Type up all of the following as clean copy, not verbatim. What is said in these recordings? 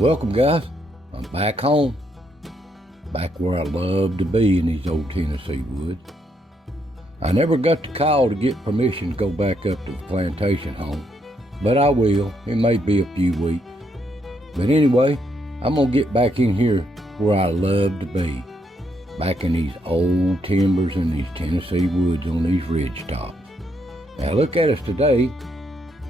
Welcome, guys. I'm back home. Back where I love to be in these old Tennessee woods. I never got the call to get permission to go back up to the plantation home, but I will. It may be a few weeks. But anyway, I'm gonna get back in here where I love to be. Back in these old timbers in these Tennessee woods on these ridge tops. Now look at us today.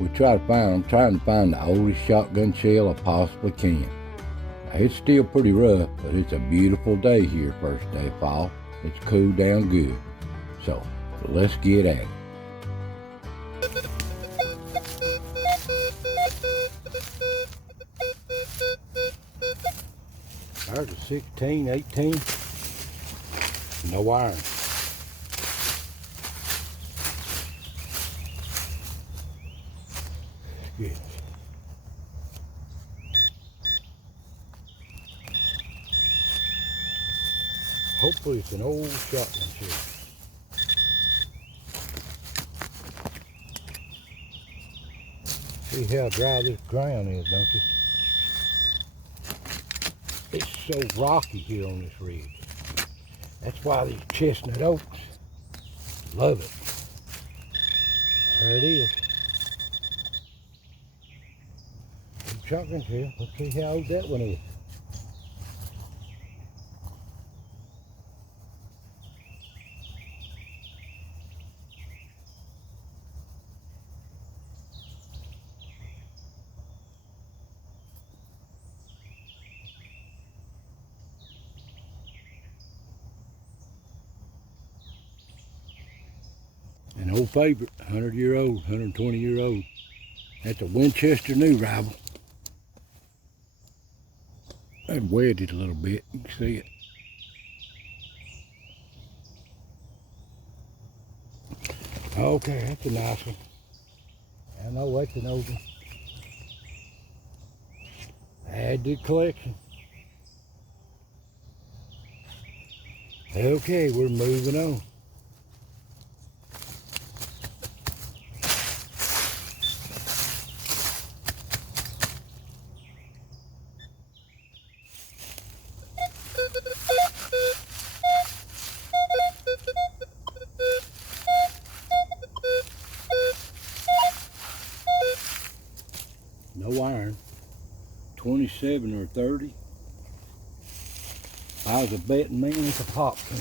I'm trying to find the oldest shotgun shell I possibly can. Now, it's still pretty rough, but it's a beautiful day here, first day of fall. It's cooled down good. So let's get at it. There's a 16, 18. No iron. Good. Hopefully it's an old shotgun shell. See how dry this ground is, don't you? It's so rocky here on this ridge. That's why these chestnut oaks love it. There it is. Old shotgun shell. Let's see how old that one is. An old favorite, 100-year-old, 120-year-old. That's a Winchester new rival. I've wedged it a little bit, you can see it. Okay, that's a nice one. I know that's an old one. Add to the collection. Okay, we're moving on. No iron, 27 or 30. If I was a betting man, it's a pop can.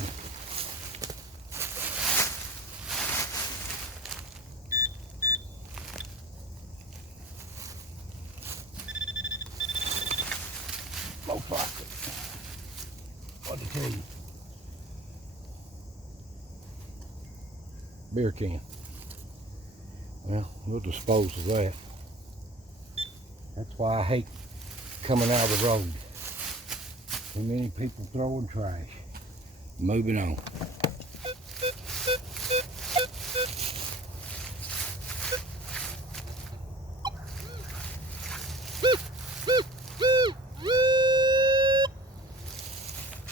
Most likely. What'd I tell you? Beer can. Well, we'll dispose of that. That's why I hate coming out of the road. Too many people throwing trash. Moving on.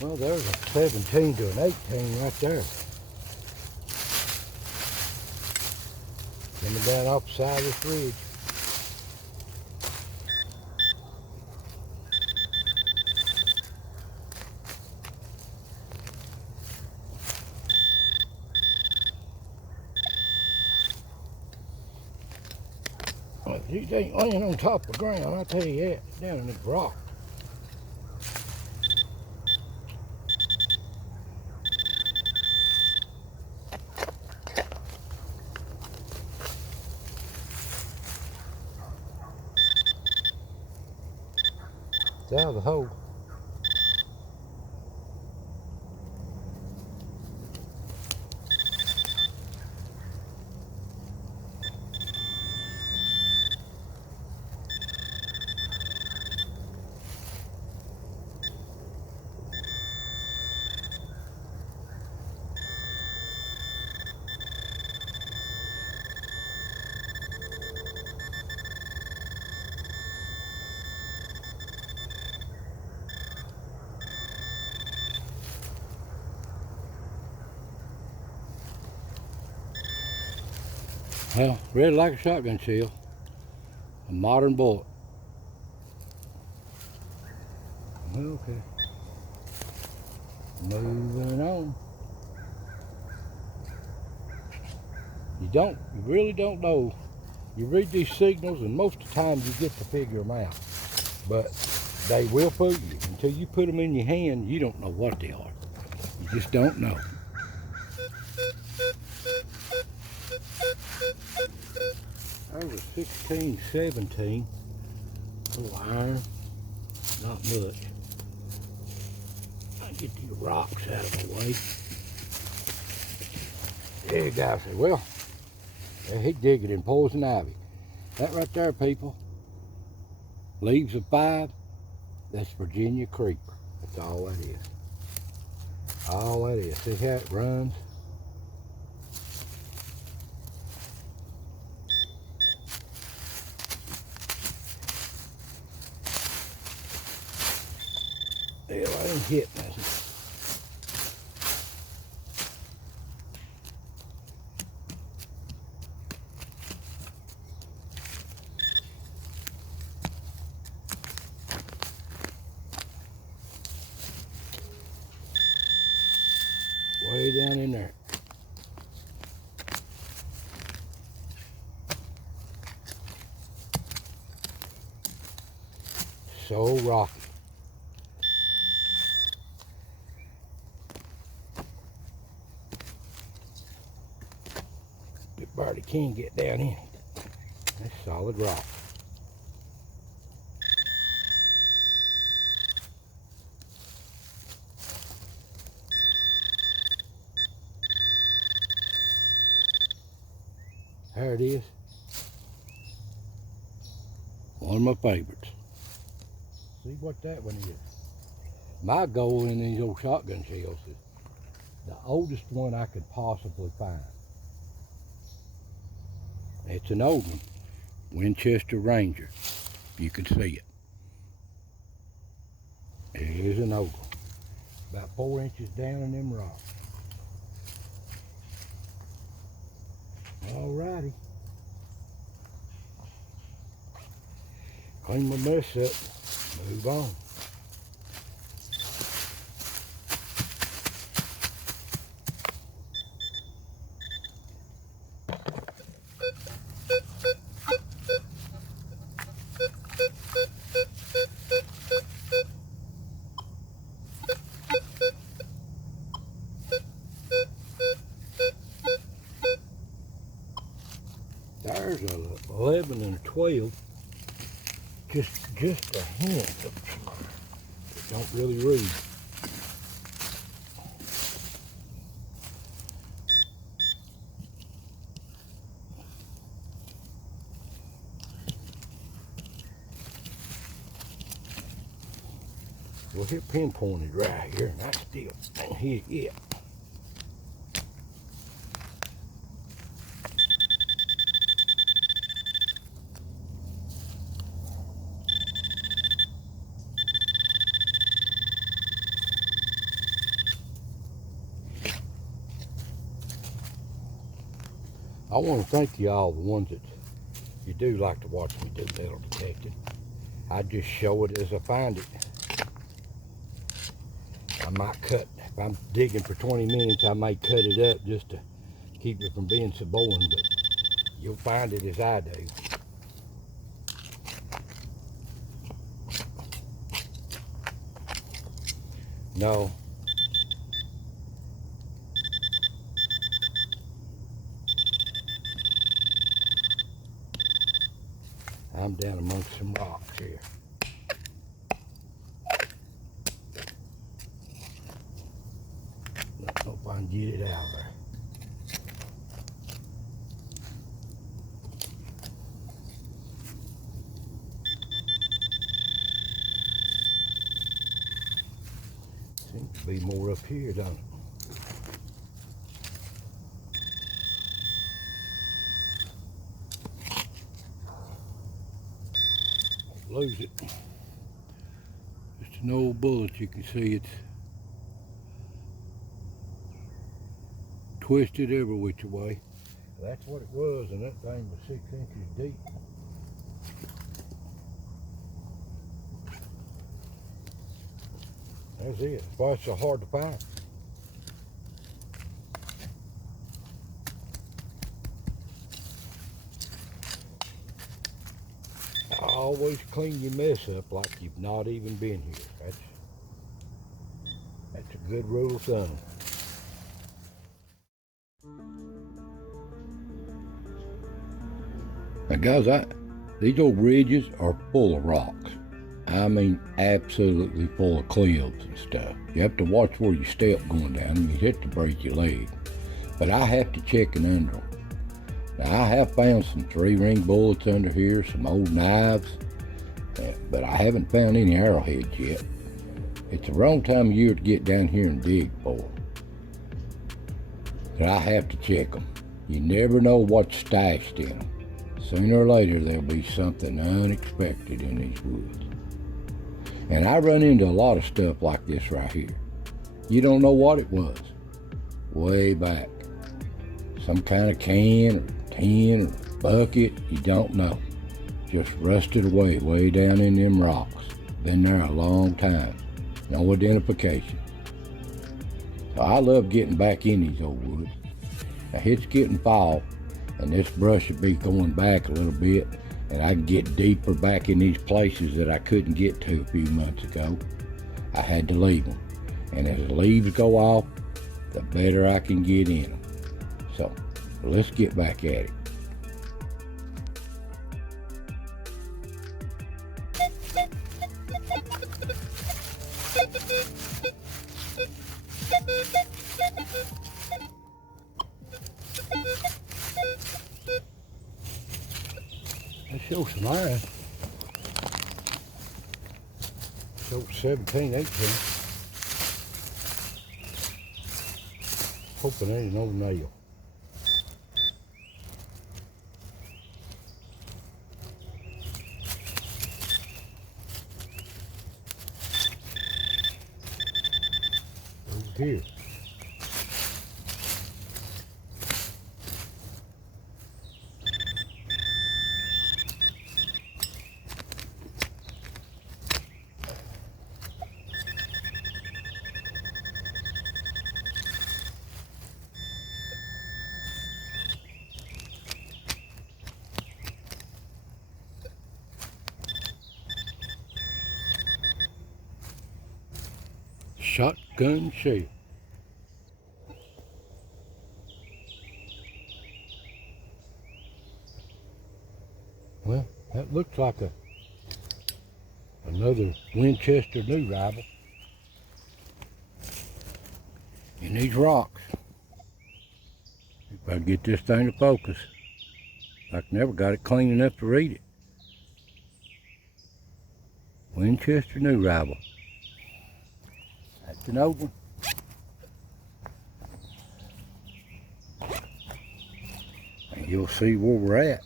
Well, there's a 17 to an 18 right there. Coming down off the side of this ridge. Well, these ain't laying on top of the ground, I'll tell you that, down in this rock. It's out of the hole. Well, read like a shotgun shell. A modern bullet. Okay. Moving on. You really don't know. You read these signals and most of the time you get to figure them out. But they will fool you. Until you put them in your hand, you don't know what they are. You just don't know. There was 16, 17. Little iron. Not much. I get these rocks out of my way. There you go. Well, he's digging in poison ivy. That right there, people. Leaves of 5. That's Virginia creeper. That's all that is. All that is. See how it runs? Hell, I didn't hit nothing. Way down in there. So rocky. It barely can get down in it. That's solid rock. There it is. One of my favorites. See what that one is. My goal in these old shotgun shells is the oldest one I could possibly find. It's an old one. Winchester Ranger. You can see it. It is an old one. About 4 inches down in them rocks. Alrighty. Clean my mess up. Move on. There's a 11 and a 12. Just a hint of somebody that don't really read. Well, here pinpointed right here, and I still ain't hit it yet. I want to thank y'all, the ones that you do like to watch me do metal detecting. I just show it as I find it. I might cut, if I'm digging for 20 minutes, I may cut it up just to keep it from being so boring, but you'll find it as I do. No. I'm down amongst some rocks here. Don't know if I can get it out of there. Seems to be more up here, don't it? Lose it. Just an old bullet. You can see it's twisted every which way. That's what it was, and that thing was 6 inches deep. That's it. That's why it's so hard to find. Always clean your mess up like you've not even been here. That's a good rule of thumb. Now guys, these old ridges are full of rocks. I mean, absolutely full of cliffs and stuff. You have to watch where you step going down them. You hit to break your leg. But I have to check and under them. Now, I have found some 3-ring bullets under here, some old knives, but I haven't found any arrowheads yet. It's the wrong time of year to get down here and dig for them. But I have to check them. You never know what's stashed in them. Sooner or later, there'll be something unexpected in these woods. And I run into a lot of stuff like this right here. You don't know what it was. Way back. Some kind of can or tin or bucket, you don't know. Just rusted away way down in them rocks. Been there a long time. No identification. So I love getting back in these old woods. Now it's getting fall, and this brush will be going back a little bit, and I can get deeper back in these places that I couldn't get to a few months ago. I had to leave them. And as the leaves go off, the better I can get in them. So let's get back at it. That shows some iron. Shows 17, 18. Hoping ain't no nail. Over here. Shotgun shell. Well, that looks like another Winchester new rifle. In these rocks. If I get this thing to focus. I never got it clean enough to read it. Winchester new rifle. That's an old one. And you'll see where we're at.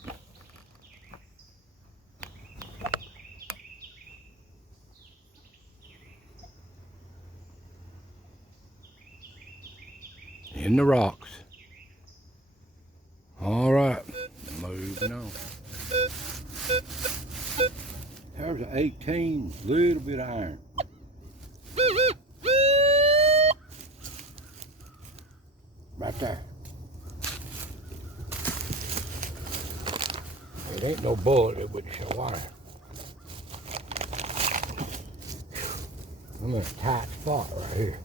In the rocks. All right, moving on. There's an 18, little bit of iron. Right there. It ain't no bullet, it wouldn't show iron. I'm in a tight spot right here.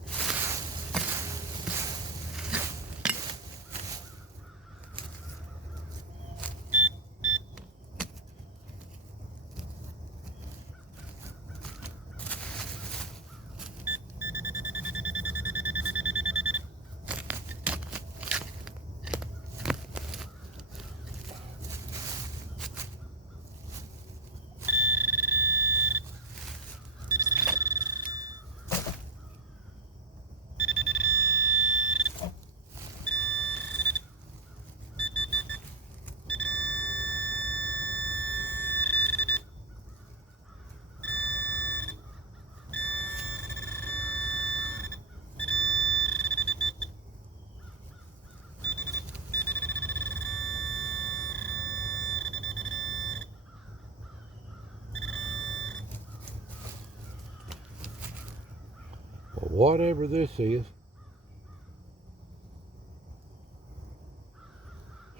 Well, whatever this is,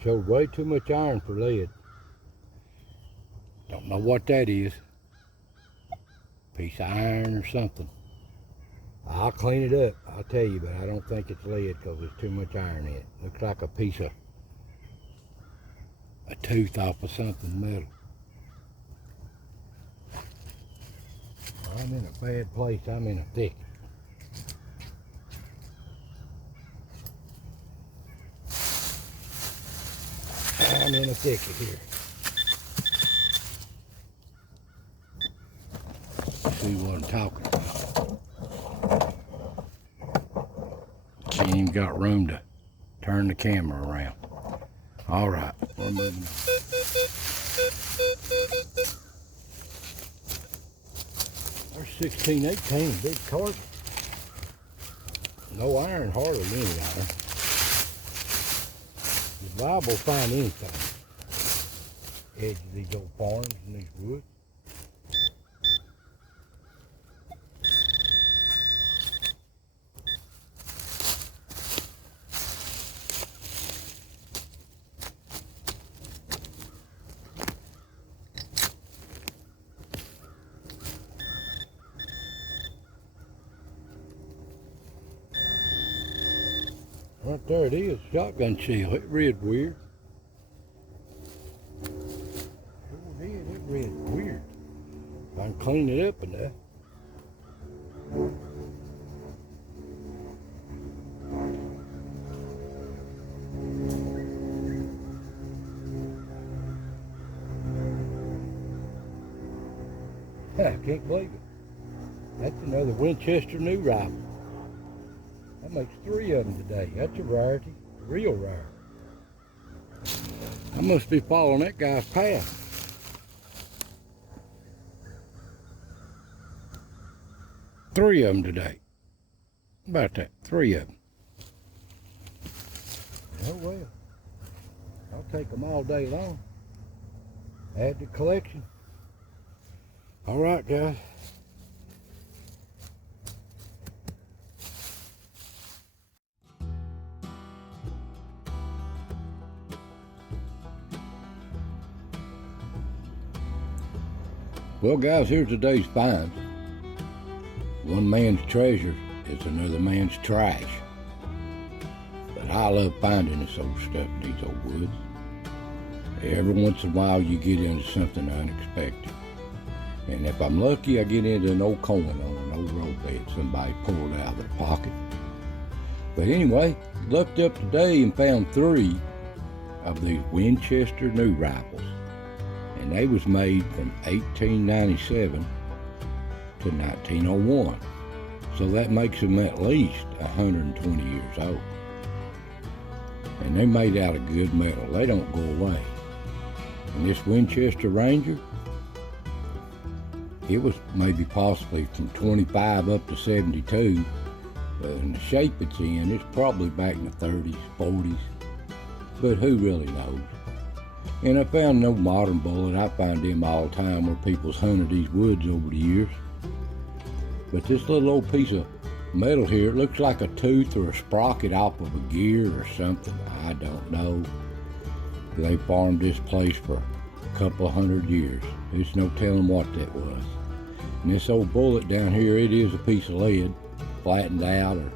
showed way too much iron for lead. Don't know what that is. Piece of iron or something. I'll clean it up, I'll tell you, but I don't think it's lead because there's too much iron in it. Looks like a piece of a tooth off of something metal. I'm in a bad place. I'm in a thicket. I'm in a thicket here. See what I'm talking about. She ain't even got room to turn the camera around. All right, we're moving on. There's 16, 18, big target. No iron, hardly any iron. It's liable to find anything. Edge of these old farms and these woods. Right there it is, shotgun shell. It read weird. Sure did, it read weird. If I can clean it up enough. I can't believe it. That's another Winchester new rifle. That makes 3 of them today. That's a rarity, real rare. I must be following that guy's path. 3 of them today. About that, 3 of them. Oh well, I'll take them all day long. Add to the collection. All right, guys. Well, guys, here's today's find. One man's treasure is another man's trash. But I love finding this old stuff in these old woods. Every once in a while you get into something unexpected. And if I'm lucky, I get into an old coin on an old roadbed somebody pulled out of their pocket. But anyway, looked up today and found 3 of these Winchester new rifles. And they was made from 1897 to 1901. So that makes them at least 120 years old. And they're made out of good metal. They don't go away. And this Winchester Ranger, it was maybe possibly from 25 up to 72. But in the shape it's in, it's probably back in the 30s, 40s. But who really knows? And I found no modern bullet. I find them all the time where people's hunted these woods over the years. But this little old piece of metal here, it looks like a tooth or a sprocket off of a gear or something. I don't know. They farmed this place for a couple of 100 years. There's no telling what that was. And this old bullet down here, it is a piece of lead, flattened out or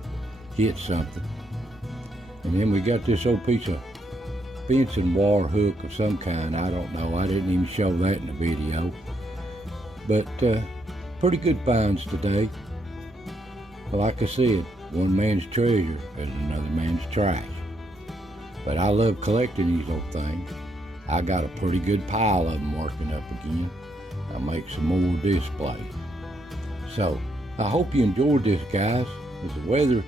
hit something. And then we got this old piece of fencing wire hook of some kind. I don't know. I didn't even show that in the video. But pretty good finds today. Like I said, one man's treasure is another man's trash. But I love collecting these old things. I got a pretty good pile of them working up again. I'll make some more displays. So I hope you enjoyed this, guys. As the weather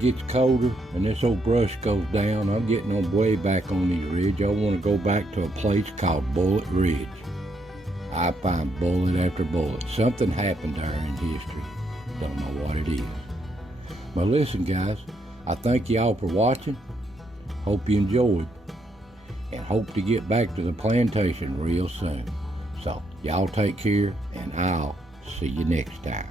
gets colder and this old brush goes down, I'm getting on way back on the ridge. I want to go back to a place called Bullet Ridge. I find bullet after bullet. Something happened there in history. Don't know what it is. But listen, guys, I thank y'all for watching. Hope you enjoyed. And hope to get back to the plantation real soon. So y'all take care, and I'll see you next time.